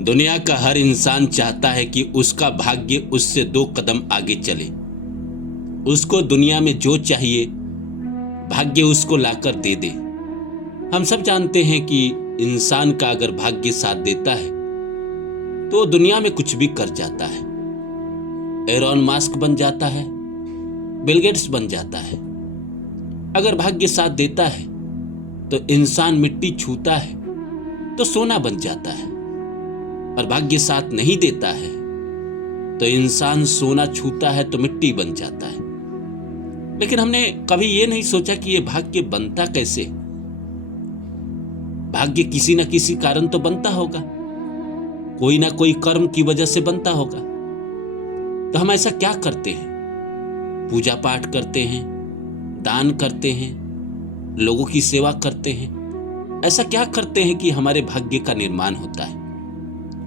दुनिया का हर इंसान चाहता है कि उसका भाग्य उससे 2 कदम आगे चले। उसको दुनिया में जो चाहिए भाग्य उसको लाकर दे दे। हम सब जानते हैं कि इंसान का अगर भाग्य साथ देता है तो दुनिया में कुछ भी कर जाता है। एलोन मस्क बन जाता है, बिल गेट्स बन जाता है। अगर भाग्य साथ देता है तो इंसान मिट्टी छूता है तो सोना बन जाता है, और भाग्य साथ नहीं देता है तो इंसान सोना छूता है तो मिट्टी बन जाता है। लेकिन हमने कभी ये नहीं सोचा कि यह भाग्य बनता कैसे। भाग्य किसी न किसी कारण तो बनता होगा, कोई ना कोई कर्म की वजह से बनता होगा। तो हम ऐसा क्या करते हैं? पूजा पाठ करते हैं, दान करते हैं, लोगों की सेवा करते हैं। ऐसा क्या करते हैं कि हमारे भाग्य का निर्माण होता है?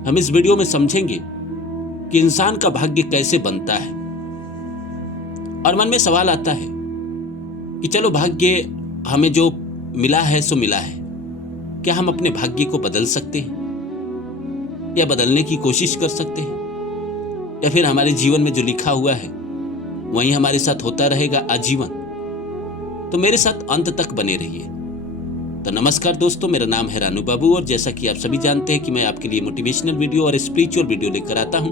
हम इस वीडियो में समझेंगे कि इंसान का भाग्य कैसे बनता है। और मन में सवाल आता है कि चलो भाग्य हमें जो मिला है सो मिला है, क्या हम अपने भाग्य को बदल सकते हैं या बदलने की कोशिश कर सकते हैं, या फिर हमारे जीवन में जो लिखा हुआ है वही हमारे साथ होता रहेगा आजीवन? तो मेरे साथ अंत तक बने रहिए। तो नमस्कार दोस्तों, मेरा नाम है रानू बाबू, और जैसा कि आप सभी जानते हैं कि मैं आपके लिए मोटिवेशनल वीडियो और स्पिरिचुअल वीडियो लेकर आता हूं।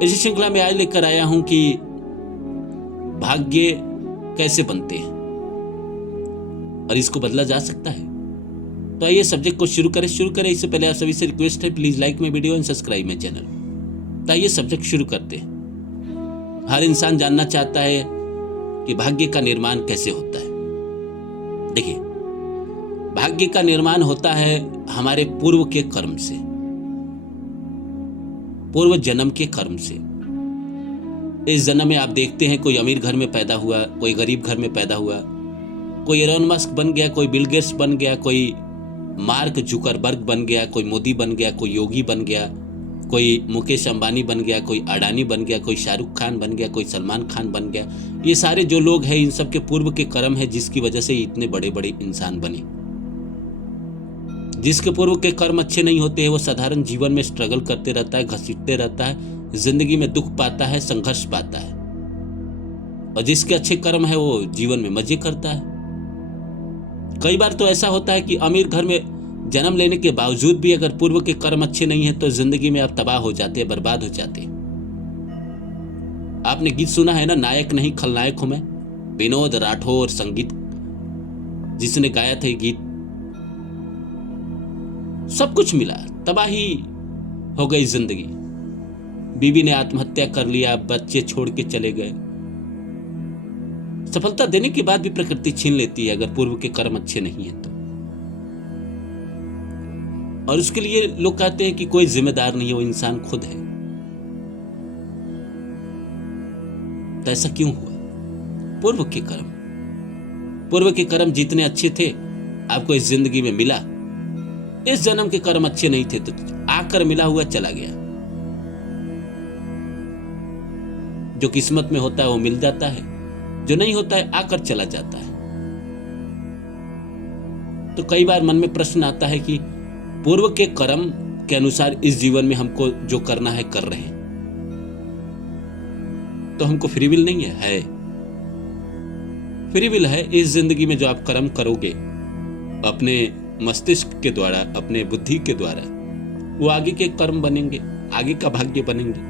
इसी श्रृंखला में आज लेकर आया हूं कि भाग्य कैसे बनते हैं और इसको बदला जा सकता है। तो आइए सब्जेक्ट को शुरू करें। इससे पहले आप सभी से रिक्वेस्ट है, please like my video and subscribe my channel. तो आइए सब्जेक्ट शुरू करते हैं। हर इंसान जानना चाहता है कि भाग्य का निर्माण कैसे होता है। देखिए, भाग्य का निर्माण होता है हमारे पूर्व के कर्म से, पूर्व जन्म के कर्म से। इस जन्म में आप देखते हैं कोई अमीर घर में पैदा हुआ, कोई गरीब घर में पैदा हुआ, कोई एलोन मस्क बन गया, कोई बिल गेट्स बन गया, कोई मार्क जुकरबर्ग बन गया, कोई मोदी बन गया, कोई योगी बन गया, कोई मुकेश अंबानी बन गया, कोई अडानी बन गया, कोई शाहरुख खान बन गया, कोई सलमान खान बन गया। ये सारे जो लोग हैं इन सब के पूर्व के कर्म है, जिसकी वजह से इतने बड़े बड़े इंसान बने। जिसके पूर्व के कर्म अच्छे नहीं होते हैं वो साधारण जीवन में स्ट्रगल करते रहता है, घसीटते रहता है, जिंदगी में दुख पाता है, संघर्ष पाता है। और जिसके अच्छे कर्म है वो जीवन में मजे करता है। कई बार तो ऐसा होता है कि अमीर घर में जन्म लेने के बावजूद भी अगर पूर्व के कर्म अच्छे नहीं है तो जिंदगी में आप तबाह हो जाते हैं, बर्बाद हो जाते हैं। आपने गीत सुना है ना, नायक नहीं खलनायक हूं मैं, विनोद राठौर संगीत जिसने गाया था ये गीत। सब कुछ मिला, तबाही हो गई जिंदगी। बीवी ने आत्महत्या कर लिया, बच्चे छोड़ के चले गए। सफलता देने के बाद भी प्रकृति छीन लेती है अगर पूर्व के कर्म अच्छे नहीं है तो। और उसके लिए लोग कहते हैं कि कोई जिम्मेदार नहीं है, वो इंसान खुद है। तो ऐसा क्यों हुआ? पूर्व के कर्म जितने अच्छे थे आपको इस जिंदगी में मिला। इस जन्म के कर्म अच्छे नहीं थे तो आकर मिला हुआ चला गया। जो किस्मत में होता है वो मिल जाता है, जो नहीं होता है आकर चला जाता है। तो कई बार मन में प्रश्न आता है कि पूर्व के कर्म के अनुसार इस जीवन में हमको जो करना है कर रहे हैं, तो हमको फ्री विल नहीं है? फ्री विल है। इस जिंदगी में जो आप कर्म करोगे अपने मस्तिष्क के द्वारा, अपने बुद्धि के द्वारा, वो आगे के कर्म बनेंगे, आगे का भाग्य बनेंगे।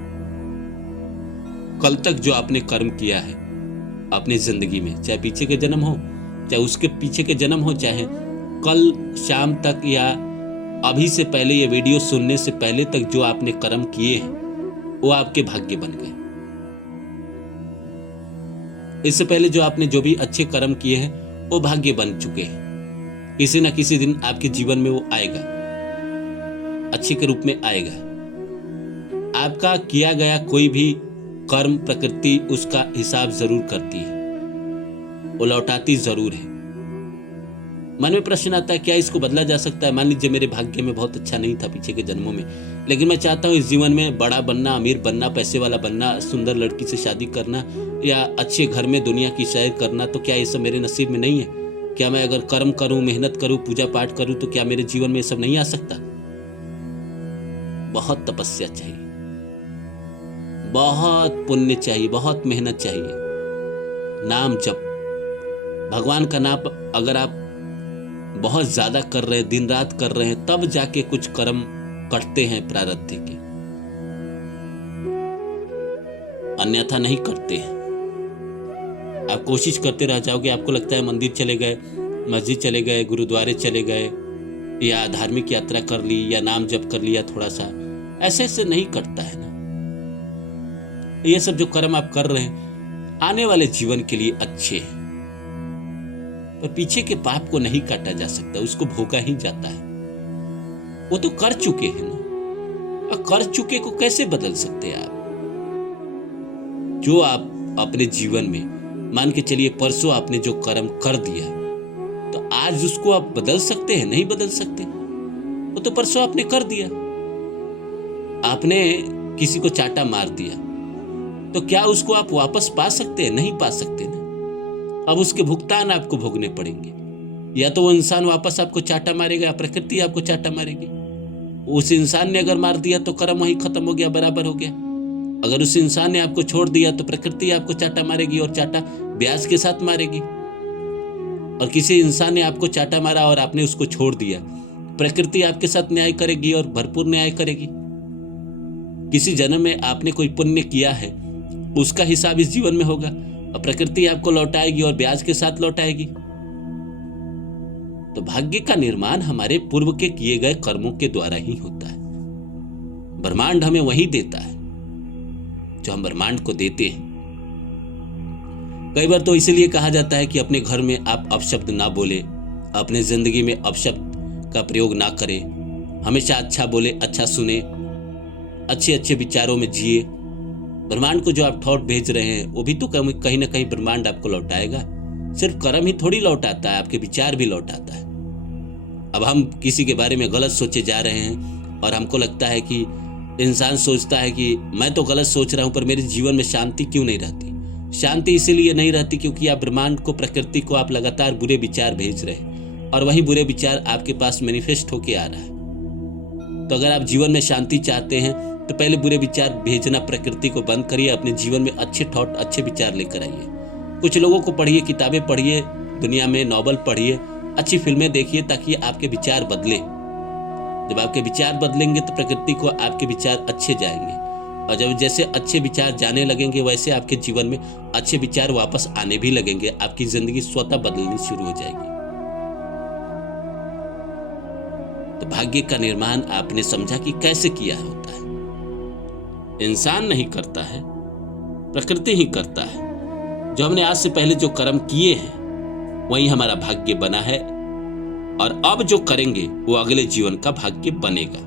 कल तक जो आपने कर्म किया है अपनी जिंदगी में, चाहे पीछे के जन्म हो, चाहे उसके पीछे के जन्म हो, चाहे कल शाम तक या अभी से पहले, ये वीडियो सुनने से पहले तक जो आपने कर्म किए हैं वो आपके भाग्य बन गए। इससे पहले जो आपने जो भी अच्छे कर्म किए हैं वो भाग्य बन चुके हैं। किसी न किसी दिन आपके जीवन में वो आएगा, अच्छे के रूप में आएगा। आपका किया गया कोई भी कर्म प्रकृति उसका हिसाब जरूर करती है, वो लौटाती जरूर है। मन में प्रश्न आता है क्या इसको बदला जा सकता है? मान लीजिए मेरे भाग्य में बहुत अच्छा नहीं था पीछे के जन्मों में, लेकिन मैं चाहता हूँ इस जीवन में बड़ा बनना, अमीर बनना, पैसे वाला बनना, सुंदर लड़की से शादी करना या अच्छे घर में दुनिया की सैर करना। तो क्या ये सब मेरे नसीब में नहीं है? क्या मैं अगर कर्म करूं, मेहनत करूं, पूजा पाठ करूं तो क्या मेरे जीवन में ये सब नहीं आ सकता? बहुत तपस्या चाहिए, बहुत पुण्य चाहिए, बहुत मेहनत चाहिए। नाम जप, भगवान का नाम अगर आप बहुत ज्यादा कर रहे हैं, दिन रात कर रहे हैं, तब जाके कुछ कर्म करते हैं प्रारब्ध के, अन्यथा नहीं करते हैं। आप कोशिश करते रह जाओगे, आपको लगता है मंदिर चले गए, मस्जिद चले गए, गुरुद्वारे चले गए, या धार्मिक यात्रा कर ली, या नाम जप कर लिया थोड़ा सा, ऐसे ऐसे नहीं करता है ना। ये सब जो कर्म आप कर रहे हैं आने वाले जीवन के लिए अच्छे हैं, पर पीछे के पाप को नहीं काटा जा सकता, उसको भोगा ही जाता है। वो तो कर चुके हैं ना, और कर चुके को कैसे बदल सकते हैं आप? जो आप अपने जीवन में मान के चलिए, परसों आपने जो कर्म कर दिया, तो आज उसको आप बदल सकते हैं? नहीं बदल सकते। वो तो परसों आपने कर दिया। आपने किसी को चाटा मार दिया, तो क्या उसको आप वापस पा सकते हैं? नहीं पा सकते ना। अब उसके भुगतान आपको भोगने पड़ेंगे। या तो वो इंसान वापस आपको चाटा मारेगा, या प्रकृति आपको चाटा मारेगी। उस इंसान ने अगर मार दिया तो कर्म वहीं खत्म हो गया, बराबर हो गया। अगर उस इंसान ने आपको छोड़ दिया तो प्रकृति आपको चाटा मारेगी, और चाटा ब्याज के साथ मारेगी। और किसी इंसान ने आपको चाटा मारा और आपने उसको छोड़ दिया, प्रकृति आपके साथ न्याय करेगी, और भरपूर न्याय करेगी। किसी जन्म में आपने कोई पुण्य किया है, उसका हिसाब इस जीवन में होगा, और प्रकृति आपको लौटाएगी और ब्याज के साथ लौटाएगी। तो भाग्य का निर्माण हमारे पूर्व के किए गए कर्मों के द्वारा ही होता है। ब्रह्मांड हमें वही देता है जो हम ब्रह्मांड को देते हैं। कई बार तो इसलिए कहा जाता है कि अपने घर में आप अपशब्द ना बोले, अपने जिंदगी में अपशब्द का प्रयोग ना करें, हमेशा अच्छा बोले, अच्छा सुने, अच्छे अच्छे विचारों में जिए। ब्रह्मांड को जो आप थॉट भेज रहे हैं वो भी तो कहीं ना कहीं ब्रह्मांड आपको लौटाएगा। सिर्फ कर्म ही थोड़ी लौटाता है, आपके विचार भी लौटाता है। अब हम किसी के बारे में गलत सोचे जा रहे हैं, और हमको लगता है कि इंसान सोचता है कि मैं तो गलत सोच रहा हूं, पर मेरे जीवन में शांति क्यों नहीं रहती? शांति इसीलिए नहीं रहती क्योंकि आप ब्रह्मांड को, प्रकृति को आप लगातार बुरे विचार भेज रहे हैं, और वही बुरे विचार आपके पास मैनिफेस्ट होके आ रहा है। तो अगर आप जीवन में शांति चाहते हैं तो पहले बुरे विचार भेजना प्रकृति को बंद करिए, अपने जीवन में अच्छे थॉट, अच्छे विचार लेकर आइए। कुछ लोगों को पढ़िए, किताबें पढ़िए, दुनिया में नॉवल पढ़िए, अच्छी फिल्में देखिए, ताकि आपके विचार बदले। जब आपके विचार बदलेंगे तो प्रकृति को आपके विचार अच्छे जाएंगे, और जब जैसे अच्छे विचार जाने लगेंगे वैसे आपके जीवन में अच्छे विचार वापस आने भी लगेंगे। आपकी जिंदगी स्वतः बदलनी शुरू हो जाएगी। तो भाग्य का निर्माण आपने समझा कि कैसे किया होता है। इंसान नहीं करता है, प्रकृति ही करता है। जो हमने आज से पहले जो कर्म किए हैं वही हमारा भाग्य बना है, और अब जो करेंगे वो अगले जीवन का भाग्य बनेगा।